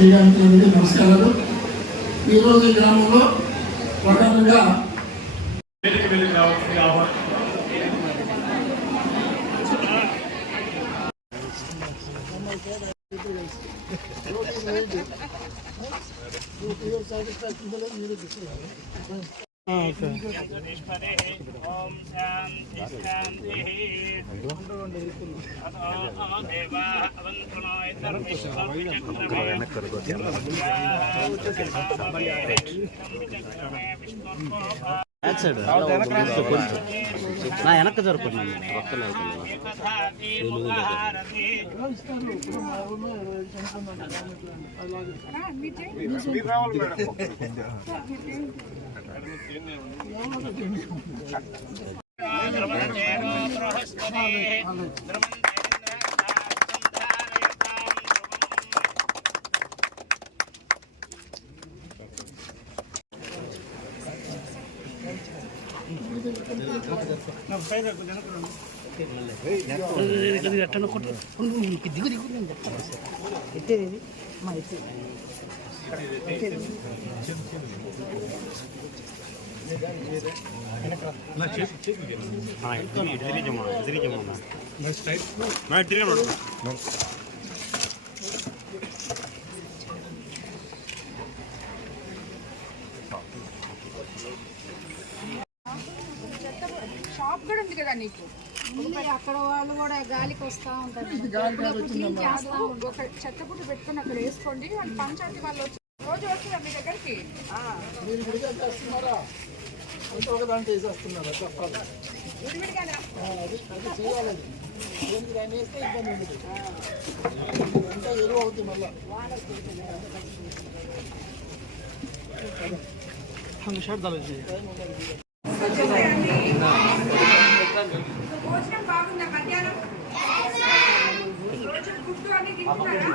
చేయడానికి నమస్కారాలు. ఈరోజు ఈ గ్రామంలో ప్రధానంగా నా వెనక్కి జరుపుకున్నాను పక్కన షాప్ కూడా ఉంది కదా నీకు, అక్కడ వాళ్ళు కూడా గాలికి వస్తూ ఉంటారు. ఒక చెత్త పుట్టు పెట్టుకుని అక్కడ వేసుకోండి. వాళ్ళు పంచాయతీ వాళ్ళు వచ్చి రోజు వస్తున్నారు మీ దగ్గరికి. భోజనం బాగుందా? మధ్యాహ్నం రోజు గుడ్డు అన్ని తింటున్నారా?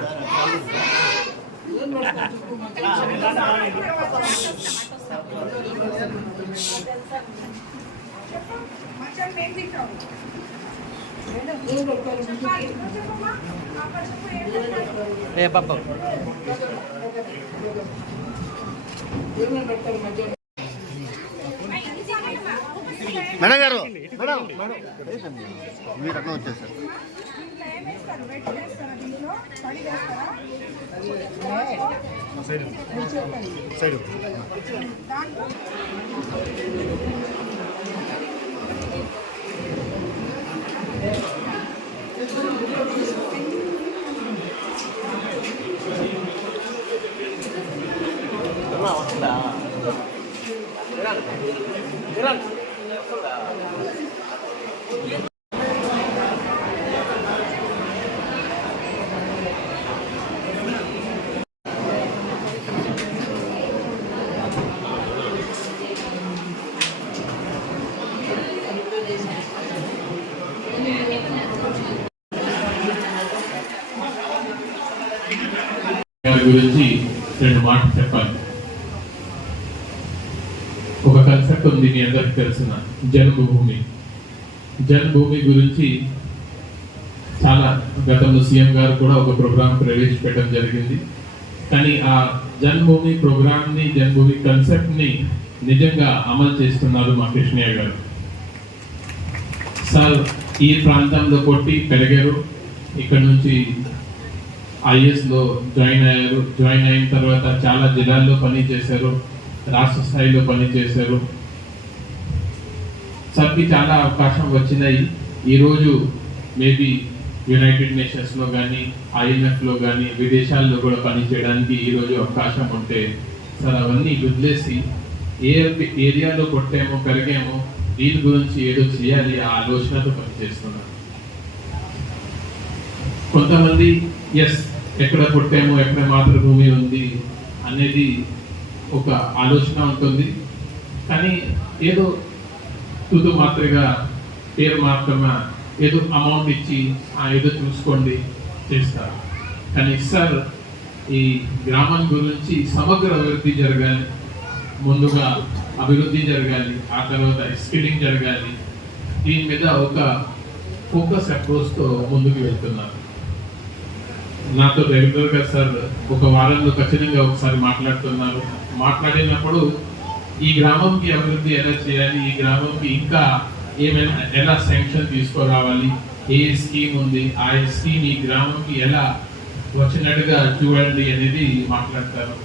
మధ్యాహ్నం ఏం తింటావు? మేడం గారు మీరు అక్కడ వచ్చేసారు. సైడ్ వస్తుందా? గురించి రెండు మాటలు చెప్పాలి. ఒక కన్సెప్ట్ ఉంది, మీ అందరికి తెలిసిన జన్మభూమి. జన్మభూమి గురించి చాలా గతంలో సీఎం గారు కూడా ఒక ప్రోగ్రాం ప్రవేశపెట్టడం జరిగింది. కానీ ఆ జన్మభూమి ప్రోగ్రామ్ని, జన్మభూమి కాన్సెప్ట్ని నిజంగా అమలు చేస్తున్నారు మా కృష్ణయ్య గారు. సార్ ఈ ప్రాంతంలో కొట్టి పెరిగారు, ఇక్కడ నుంచి ఐఏఎస్లో జాయిన్ అయ్యారు. జాయిన్ అయిన తర్వాత చాలా జిల్లాల్లో పని చేశారు, రాష్ట్ర స్థాయిలో పని చేశారు. సార్కి చాలా అవకాశం వచ్చినాయి. ఈరోజు మేబీ యునైటెడ్ నేషన్స్లో కానీ, IMFలో కానీ, విదేశాల్లో కూడా పని చేయడానికి ఈరోజు అవకాశం ఉంటే సార్ అవన్నీ వదిలేసి ఏ ఏరియాలో కొట్టామో పెరిగామో దీని గురించి ఏదో చేయాలి ఆ ఆలోచనతో పనిచేస్తున్నారు. కొంతమంది ఎస్ ఎక్కడ పుట్టామో, ఎక్కడ మాతృభూమి ఉంది అనేది ఒక ఆలోచన ఉంటుంది. కానీ ఏదో తుదు మాత్రగా పేరు మాత్రమే ఏదో అమౌంట్ ఇచ్చి ఏదో చూసుకోండి చేస్తారు. కానీ సార్ ఈ గ్రామం గురించి సమగ్ర అభివృద్ధి జరగాలి, ముందుగా అభివృద్ధి జరగాలి, ఆ తర్వాత స్కిల్లింగ్ జరగాలి, దీని మీద ఒక ఫోకస్ అప్రోచ్తో ముందుకు వెళ్తున్నారు. నాతో రెగ్యులర్ గా సార్ ఒక వారంలో ఖచ్చితంగా ఒకసారి మాట్లాడుతున్నారు. మాట్లాడినప్పుడు ఈ గ్రామంకి అభివృద్ధి ఎలా చేయాలి, ఈ గ్రామంకి ఇంకా ఏమైనా ఎలా శాంక్షన్ తీసుకురావాలి, ఏ స్కీమ్ ఉంది, ఆ స్కీమ్ ఈ గ్రామంకి ఎలా వచ్చినట్టుగా చూడండి అనేది మాట్లాడతారు.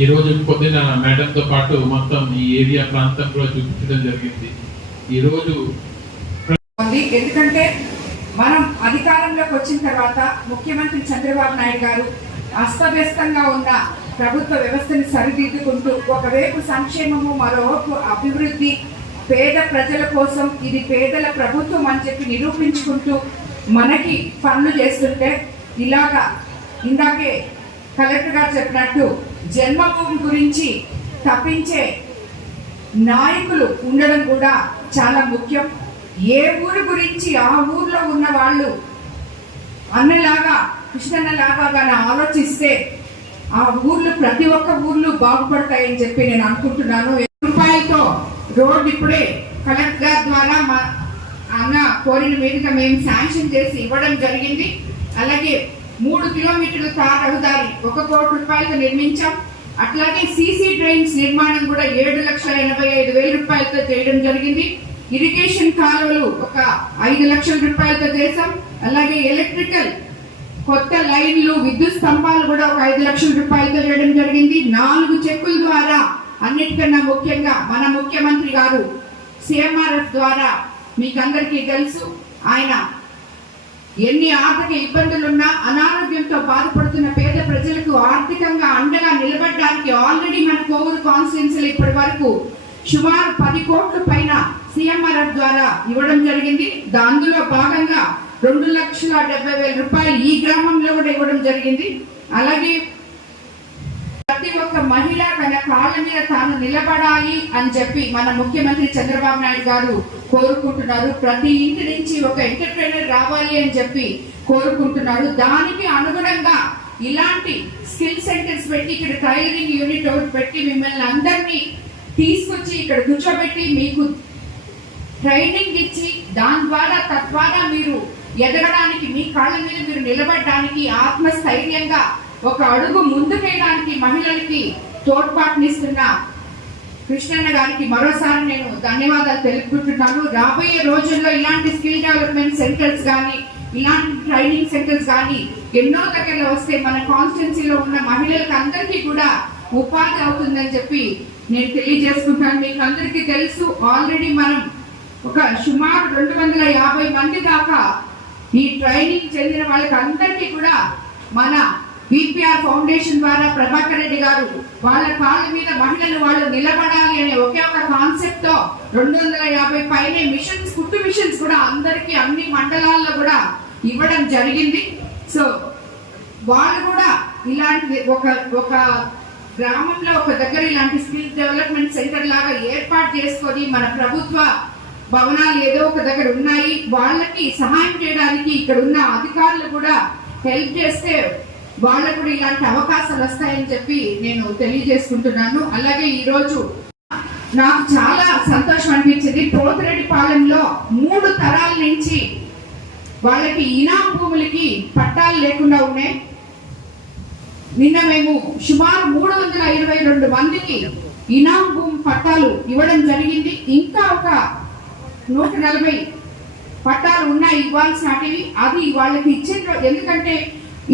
ఈ రోజు పొద్దున మేడంతో పాటు మొత్తం ఈ ఏరియా ప్రాంతం కూడా చూపించడం జరిగింది. ఈ రోజు ఎందుకంటే మనం అధికారంలోకి వచ్చిన తర్వాత ముఖ్యమంత్రి చంద్రబాబు నాయుడు గారు అస్తవ్యస్తంగా ఉన్న ప్రభుత్వ వ్యవస్థని సరిదిద్దుకుంటూ ఒకవైపు సంక్షేమము, మరోవైపు అభివృద్ధి, పేద ప్రజల కోసం ఇది పేదల ప్రభుత్వం అని చెప్పి నిరూపించుకుంటూ మనకి పనులు చేస్తుంటే, ఇలాగా ఇందాకే కలెక్టర్ గారు చెప్పినట్టు జన్మభూమి గురించి తప్పించే నాయకులు ఉండడం కూడా చాలా ముఖ్యం. ఏ ఊరి గురించి ఆ ఊర్లో ఉన్న వాళ్ళు అన్నలాగా కృష్ణన్నలాగా కానీ ఆలోచిస్తే ఆ ఊర్లు ప్రతి ఒక్క ఊర్లు బాగుపడతాయని చెప్పి నేను అనుకుంటున్నాను. రూపాయలతో రోడ్డు ఇప్పుడే కలెక్టర్ గారి ద్వారా మా అన్న కోరిన మీదుగా మేము శాంక్షన్ చేసి ఇవ్వడం జరిగింది. అలాగే 3 కిలోమీటర్ల తార్ రహదారి 1 కోటి రూపాయలతో నిర్మించాం. అట్లాగే సీసీ డ్రైన్స్ నిర్మాణం కూడా 7,85,000 రూపాయలతో చేయడం జరిగింది. ఇరిగేషన్ కాలువలు ఒక 5 లక్షల రూపాయలతో చేశాం. అలాగే ఎలక్ట్రికల్ కొత్త లైన్లు, విద్యుత్ స్తంభాలు కూడా ఒక 5 లక్షల రూపాయలతో చేయడం జరిగింది. 4 చెక్కుల ద్వారా, అన్నిటికన్నా ముఖ్యంగా మన ముఖ్యమంత్రి గారు సిఎంఆర్ఎఫ్ ద్వారా మీకు అందరికీ తెలుసు, ఆయన ఎన్ని ఆర్థిక ఇబ్బందులున్నా అనారోగ్యంతో బాధపడుతున్న పేద ప్రజలకు ఆర్థికంగా అండగా నిలబడడానికి ఆల్రెడీ మన కోవూరు కాన్స్టిట్యున్సీలో ఇప్పటి వరకు సుమారు 10 కోట్ల పైన సిఎంఆర్ఎఫ్ ద్వారా ఇవ్వడం జరిగింది. అందులో భాగంగా 2,70,000 రూపాయలు ఈ గ్రామంలో కూడా ఇవ్వడం జరిగింది. అలాగే ప్రతి ఒక్క మహిళ తన కాళ్ళ మీద తాను నిలబడాలి అని చెప్పి మన ముఖ్యమంత్రి చంద్రబాబు నాయుడు గారు కోరుకుంటున్నారు. ప్రతి ఇంటి నుంచి ఒక ఎంటర్ప్రెనర్ రావాలి అని చెప్పి కోరుకుంటున్నాడు. దానికి అనుగుణంగా ఇలాంటి స్కిల్ సెంటర్స్ పెట్టి, ఇక్కడ టైలరింగ్ యూనిట్ ఒకటి పెట్టి మిమ్మల్ని అందరినీ తీసుకొచ్చి ఇక్కడ కూర్చోబెట్టి మీకు ట్రైనింగ్ ఇచ్చి దాని ద్వారా తద్వారా మీరు ఎదగడానికి, మీ కాళ్ళ మీద మీరు నిలబడడానికి, ఆత్మస్థైర్యంగా ఒక అడుగు ముందుకేయడానికి మహిళలకి తోడ్పాటునిస్తున్న కృష్ణన్న గారికి మరోసారి నేను ధన్యవాదాలు తెలుపుకుంటున్నాను. రాబోయే రోజుల్లో ఇలాంటి స్కిల్ డెవలప్మెంట్ సెంటర్స్ కానీ, ఇలాంటి ట్రైనింగ్ సెంటర్స్ కానీ ఎన్నో దగ్గర వస్తే మన కాన్స్టిట్యున్సీలో ఉన్న మహిళలకు అందరికీ కూడా ఉపాధి అవుతుందని చెప్పి నేను తెలియజేసుకుంటాను. మీకు అందరికీ తెలుసు, ఆల్రెడీ మనం ఒక సుమారు 250 మంది దాకా ఈ ట్రైనింగ్ చెందిన వాళ్ళకి అందరికీ కూడా మన విపిఆర్ ఫౌండేషన్ ద్వారా ప్రభాకర్ రెడ్డి గారు వాళ్ళ కాళ్ళ మీద మహిళలు వాళ్ళు నిలబడాలి అనే ఒకే ఒక కాన్సెప్ట్ తో 250 పైనే మిషన్స్, కుట్టు మిషన్స్ కూడా అందరికి అన్ని మండలాల్లో కూడా ఇవ్వడం జరిగింది. సో వాళ్ళు కూడా ఇలాంటి ఒక గ్రామంలో ఒక దగ్గర ఇలాంటి స్కిల్ డెవలప్మెంట్ సెంటర్ లాగా ఏర్పాటు చేసుకొని మన ప్రభుత్వ భవనాలు ఏదో ఒక దగ్గర ఉన్నాయి, వాళ్ళకి సహాయం చేయడానికి ఇక్కడ ఉన్న అధికారులు కూడా హెల్ప్ చేస్తే వాళ్ళకు కూడా ఇలాంటి అవకాశాలు వస్తాయని చెప్పి నేను తెలియజేసుకుంటున్నాను. అలాగే ఈ రోజు నాకు చాలా సంతోషం అనిపించింది. పోతిరెడ్డిపాలెంలో 3 తరాల నుంచి వాళ్ళకి ఇనాం భూములకి పట్టాలు లేకుండా ఉన్నాయి. నిన్న మేము సుమారు 322 మందికి ఇనాం భూమి పట్టాలు ఇవ్వడం జరిగింది. ఇంకా ఒక 140 పట్టాలు ఉన్నాయి ఇవ్వాల్సినవి. అది వాళ్ళకి ఇచ్చిన, ఎందుకంటే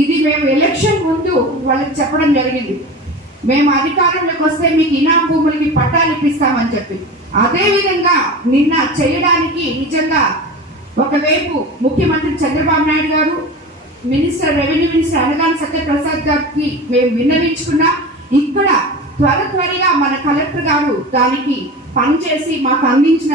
ఇది మేము ఎలక్షన్ ముందు వాళ్ళకి చెప్పడం జరిగింది, మేము అధికారంలోకి వస్తే మీకు ఇనాం భూములకి పట్టాలు ఇప్పిస్తామని చెప్పి. అదే విధంగా నిన్న చేయడానికి నిజంగా ఒకవైపు ముఖ్యమంత్రి చంద్రబాబు నాయుడు గారు, minister, revenue minister Anagani Satyaprasad గారికి మేము విన్నవించుకున్నా. ఇక్కడ త్వరగా మన కలెక్టర్ గారు దానికి పనిచేసి మాకు అందించిన